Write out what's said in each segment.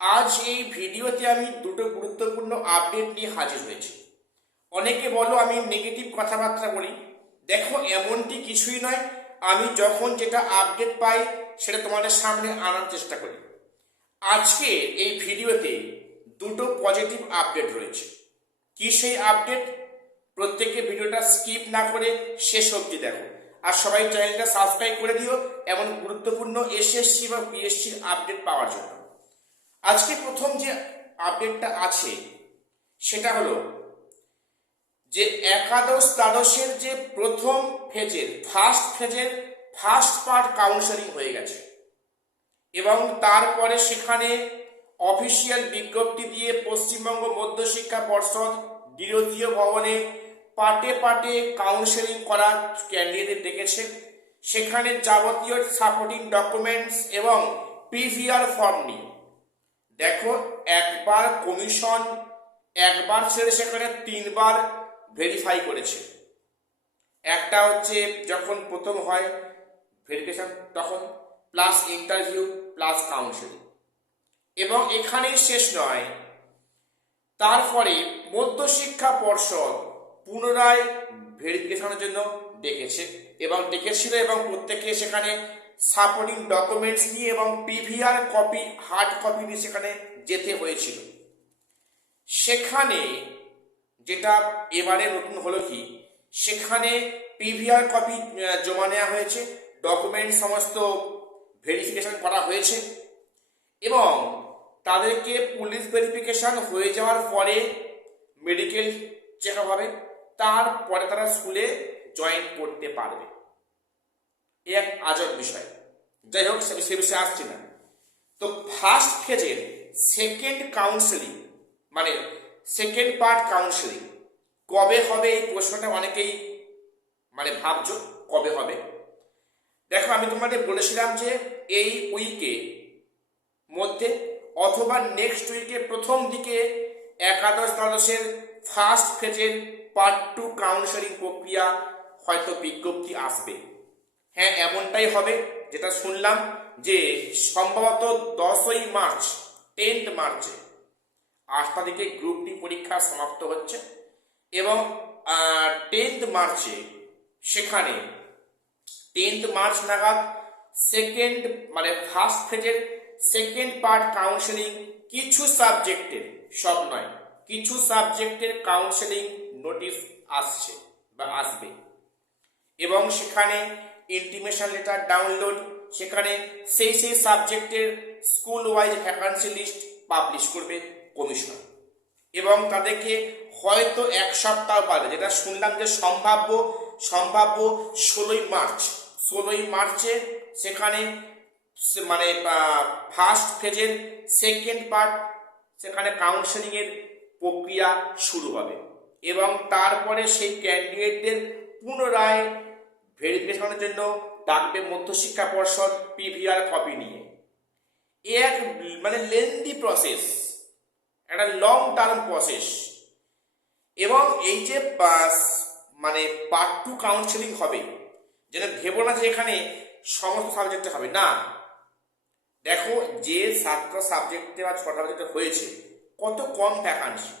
আজ এই ভিডিওতে আমি দুটো গুরুত্বপূর্ণ আপডেট নিয়ে হাজির হয়েছি। অনেকে বলো আমি নেগেটিভ কথাবার্তা বলি। দেখো, এমনটি কিছুই নয়। আমি যখন যেটা আপডেট পাই সেটা তোমাদের সামনে আনার চেষ্টা করি। আজকে এই ভিডিওতে দুটো পজিটিভ আপডেট রয়েছে। কি সেই আপডেট? প্রত্যেকে ভিডিওটা স্কিপ না করে শেষ অবধি দেখো। আর সবাই চ্যানেলটা সাবস্ক্রাইব করে দিও এমন গুরুত্বপূর্ণ এসএসসি বা পিএসসির আপডেট পাওয়ার জন্য। আজকে প্রথম যে আপডেটটা আছে সেটা হলো যে একাদশ দ্বাদশের যে প্রথম ফার্স্ট ফেজের ফার্স্ট পার্ট কাউন্সেলিং হয়ে গেছে এবং তারপরে সেখানে অফিসিয়াল বিজ্ঞপ্তি দিয়ে পশ্চিমবঙ্গ মধ্যশিক্ষা পর্ষদ বিরোধীয় ভবনে পার্টে পার্টে কাউন্সেলিং করা ক্যান্ডিডেট ডেকেছে। সেখানে যাবতীয় সাপোর্টিং ডকুমেন্টস এবং পিভিআর ফর্ম নিয়ে দেখো, একবার কমিশন একবার ছেড়ে সেখানে তিনবার ভেরিফাই করেছে। একটা হচ্ছে যখন প্রথম হয় ভেরিফিকেশন, তখন প্লাস ইন্টারভিউ প্লাস কাউন্সেলিং। এবং এখানেই শেষ নয়, তারপরে মধ্যশিক্ষা পর্ষদ পুনরায় ভেরিফিকেশনের জন্য ডেকেছিল এবং প্রত্যেকে সেখানে সাপোর্টিং ডকুমেন্টস নিয়ে এবং পিভিআর কপি হার্ড কপি নিয়ে সেখানে যেতে হয়েছিল। সেখানে যেটা এবারে নতুন হলো কি, সেখানে পিভিআর কপি জমা নেওয়া হয়েছে, ডকুমেন্ট সমস্ত ভেরিফিকেশন করা হয়েছে এবং তাদেরকে পুলিশ ভেরিফিকেশন হয়ে যাওয়ার পরে মেডিকেল চেক আপ হবে, তারপরে তারা স্কুলে জয়েন করতে পারবে। এক আজব বিষয়। যাই হোক, সে বিষয়ে আসছি না। তো ফার্স্ট ফেজের সেকেন্ড কাউন্সেলিং মানে সেকেন্ড পার্ট কাউন্সেলিং কবে হবে, এই প্রশ্নটা অনেকেই ভাবছো কবে হবে। দেখো, আমি তোমাদের বলেছিলাম যে এই উইকে মধ্যে অথবা নেক্সট উইকে প্রথম দিকে একাদশ দ্বাদশের ফার্স্ট ফেজের পার্ট 2 কাউন্সেলিং প্রক্রিয়া হয়তো বিজ্ঞপ্তি আসবে। হ্যাঁ, এমনটাই হবে। যেটা শুনলাম যে সম্ভবত 10ই মার্চ 10th মার্চে 8 তারিখে গ্রুপ ডি পরীক্ষা সমাপ্ত হচ্ছে এবং 10th মার্চে সেখানে 10th মার্চ নাগাদ সেকেন্ড ফার্স্ট ফেজের সেকেন্ড পার্ট কাউন্সেলিং কিছু সাবজেক্টের, সব নয়, কিছু সাবজেক্টের কাউন্সেলিং নোটিশ আসছে বা আসবে এবং সেখানে ইন্টিমেশন লেটার ডাউনলোড, সেখানে সেই সাবজেক্টের school wise vacancy list publish করবে কমিশন এবং তাদেরকে হয়তো এক সপ্তাহ বাদে, যেটা শুনলাম যে সম্ভাব্য 16ই মার্চে সেখানে ফার্স্ট ফেজের সেকেন্ড পার্ট সেখানে কাউন্সেলিং এর প্রক্রিয়া শুরু হবে এবং তারপরে সেই ক্যান্ডিডেটদের পুনরায় ভেরিফিকেশনের জন্য ডাকবে মধ্যশিক্ষা পর্ষদ পিভিআর কপি নিয়ে। এক লেন্দি প্রসেস, একটা লং টার্ম প্রসেস। এবং এই যে পার্ট 2 কাউন্সেলিং হবে, যেটা ভেবো না যে এখানে সমস্ত সাবজেক্টে হবে, না। দেখো, যে 7টা সাবজেক্টে বা 6টা সাবজেক্টে হয়েছে, কত কম ভ্যাকান্সি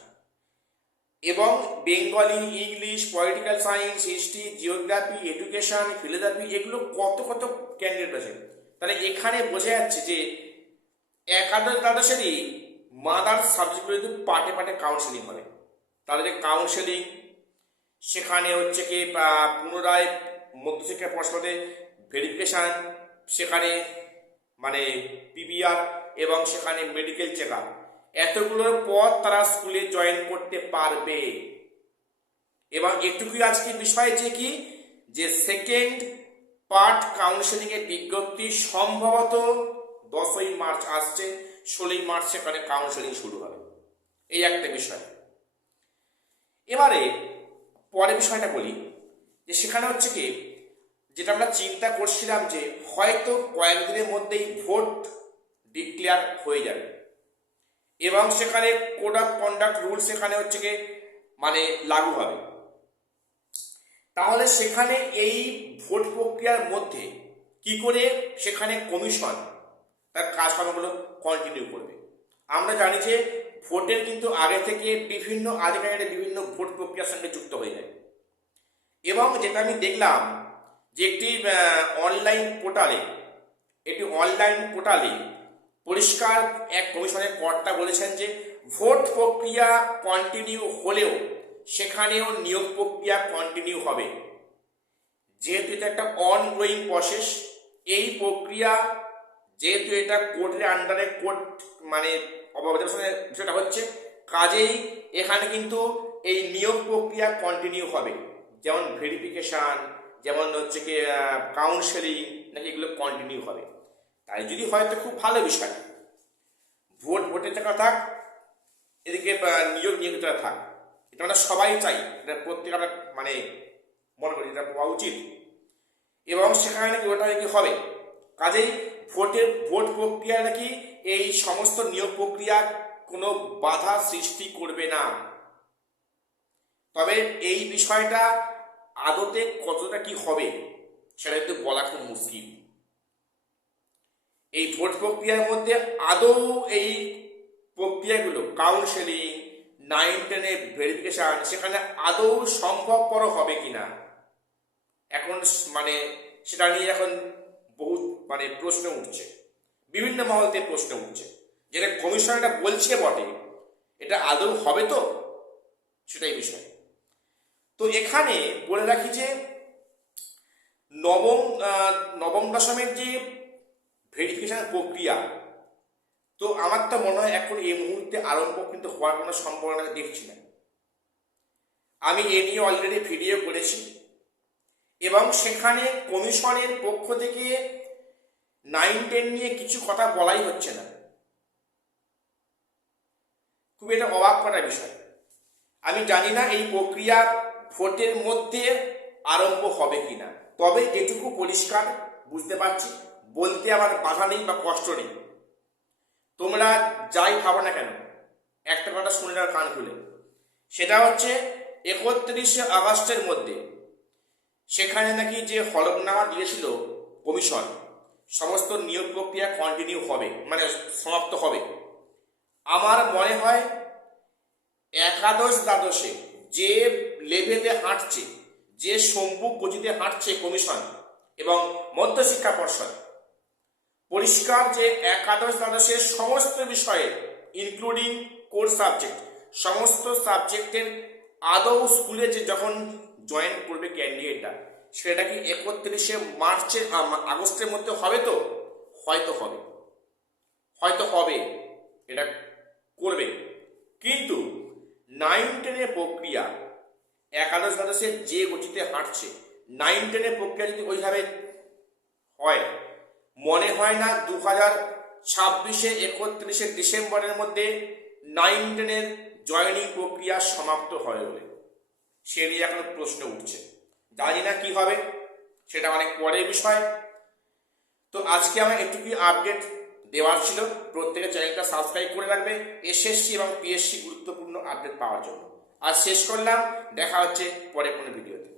এবং Bengali, English, political science, history, geography, education, philosophy, এগুলো কত ক্যান্ডিডেট আছে। তাহলে এখানে বোঝা যাচ্ছে যে একাদশ দ্বাদশেরই মাদার সাবজেক্টগুলো কিন্তু পার্টে পার্টে কাউন্সেলিং হবে। তাহলে কাউন্সেলিং সেখানে হচ্ছে কি পুনরায় মধ্যশিক্ষা পর্ষদে ভেরিফিকেশন, সেখানে পিভিআর এবং সেখানে মেডিকেল চেক আপ, এতগুলোর পর তারা স্কুলে জয়েন করতে পারবে। এবং এটুকুই আজকে বিষয় যে কি, যে সেকেন্ড পার্ট কাউন্সেলিং এর বিজ্ঞপ্তি সম্ভবত 10ই মার্চ আসছে, 16ই মার্চ সেখানে কাউন্সেলিং শুরু হবে। এই একটা বিষয়। এবারে পরের বিষয়টা বলি, যে সেখানে হচ্ছে কি, যেটা আমরা চিন্তা করছিলাম যে হয়তো কয়েকদিনের মধ্যেই ভোট ডিক্লেয়ার হয়ে যাবে এবং সেখানে কোড অফ কন্ডাক্ট রুল সেখানে হচ্ছে কি লাগু হবে। তাহলে সেখানে এই ভোট প্রক্রিয়ার মধ্যে কি করে সেখানে কমিশন তার কাজকর্মগুলো কন্টিনিউ করবে। আমরা জানি যে ভোটের কিন্তু আগে থেকে বিভিন্ন আধিকারিকরা বিভিন্ন ভোট প্রক্রিয়ার সঙ্গে যুক্ত হয়ে যায়। এবং যেটা আমি দেখলাম যে একটি অনলাইন পোর্টালে পরিষ্কার এক কমিশনের কর্তা বলেছেন যে ভোট প্রক্রিয়া কন্টিনিউ হলেও সেখানেও নিয়োগ প্রক্রিয়া কন্টিনিউ হবে, যেহেতু এটা একটা অনগোয়িং প্রসেস। এই প্রক্রিয়া যেহেতু এটা কোর্টের আন্ডারে কোর্ট মানে অবজারভেশনের বিষয়টা হচ্ছে, কাজেই এখানে কিন্তু এই নিয়োগ প্রক্রিয়া কন্টিনিউ হবে, যেমন ভেরিফিকেশান, যেমন হচ্ছে কি কাউন্সেলিং, নাকি এগুলো কন্টিনিউ হবে। তাই যদি হয় তো খুব ভালো বিষয়। ভোটের টাকা থাক, এদিকে নিয়োগটা থাক, এটা আমরা সবাই চাই, এটা প্রত্যেক আমরা মানে মনে করি এটা পাওয়া উচিত। এবং সেখানে নাকি ওটা নাকি হবে, কাজেই ভোট প্রক্রিয়া নাকি এই সমস্ত নিয়োগ প্রক্রিয়া কোনো বাধা সৃষ্টি করবে না। তবে এই বিষয়টা আদতে কতটা কি হবে সেটা কিন্তু বলা খুব মুশকিল। এই ভোট প্রক্রিয়ার মধ্যে আদৌ এই প্রক্রিয়াগুলো কাউন্সেলিং, 9-10 ভেরিফিকেশন সেখানে আদৌ সম্ভবপর হবে কিনা এখন মানে সেটা নিয়ে এখন বহু মানে প্রশ্ন উঠছে, বিভিন্ন মহলতে প্রশ্ন উঠছে। যেটা কমিশনারটা বলছে বটে, এটা আদৌ হবে তো, সেটাই বিষয়। তো এখানে বলে রাখি যে নবম দশমের যে ভেরিফিকেশন প্রক্রিয়া, তো আমার তো মনে হয় এখন এই মুহূর্তে আরম্ভ কিন্তু হওয়ার কোনো সম্ভাবনা দেখছি না। আমি এ নিয়ে অলরেডি ভিডিও করেছি এবং সেখানে কমিশনের পক্ষ থেকে 9-10 নিয়ে কিছু কথা বলাই হচ্ছে না। খুব এটা অবাক করার বিষয়। আমি জানি না এই প্রক্রিয়া ভোটের মধ্যে আরম্ভ হবে কিনা, তবে যেটুকু পরিষ্কার বুঝতে পারছি, বলতে আমার বাধা নেই বা কষ্ট নেই। তোমরা যাই ভাবো না কেন, একটা কথা শুনে নাও কান খুলে, সেটা হচ্ছে 31শে আগস্টের মধ্যে সেখানে নাকি যে হলফনামা দিয়েছিল কমিশন, সমস্ত নিয়োগ প্রক্রিয়া কন্টিনিউ হবে মানে সমাপ্ত হবে। আমার মনে হয় একাদশ দ্বাদশে যে লেভেলে হাঁটছে, যে সম্মুখ গতিতে হাঁটছে কমিশন এবং মধ্যশিক্ষা পর্ষদ, পরিষ্কার যে একাদশ দ্বাদশের সমস্ত বিষয়ে ইনক্লুডিং কোর সাবজেক্ট, সমস্ত সাবজেক্টের আদৌ স্কুলে যে যখন জয়েন করবে ক্যান্ডিডেটটা, সেটা কি 31শে আগস্টের মধ্যে হবে তো? হয়তো হবে, এটা করবে। কিন্তু 9-10 প্রক্রিয়া একাদশ দ্বাদশের যে গতিতে হাঁটছে, 9-10 প্রক্রিয়া যদি ওইভাবে হয়, মনে হয় না 2026-এ 31শে ডিসেম্বরের মধ্যে 9-10 জয়েনিং প্রক্রিয়া সমাপ্ত হয় বলে। সে নিয়ে এখন প্রশ্ন উঠছে, জানি না কি হবে, সেটা অনেক পরের বিষয়। তো আজকে আমার একটুকুই আপডেট দেওয়ার ছিল। প্রত্যেকের চ্যানেলটা সাবস্ক্রাইব করে রাখবে এসএসসি এবং পিএসসি গুরুত্বপূর্ণ আপডেট পাওয়ার জন্য। আজ শেষ করলাম, দেখা হচ্ছে পরে কোনো ভিডিওতে।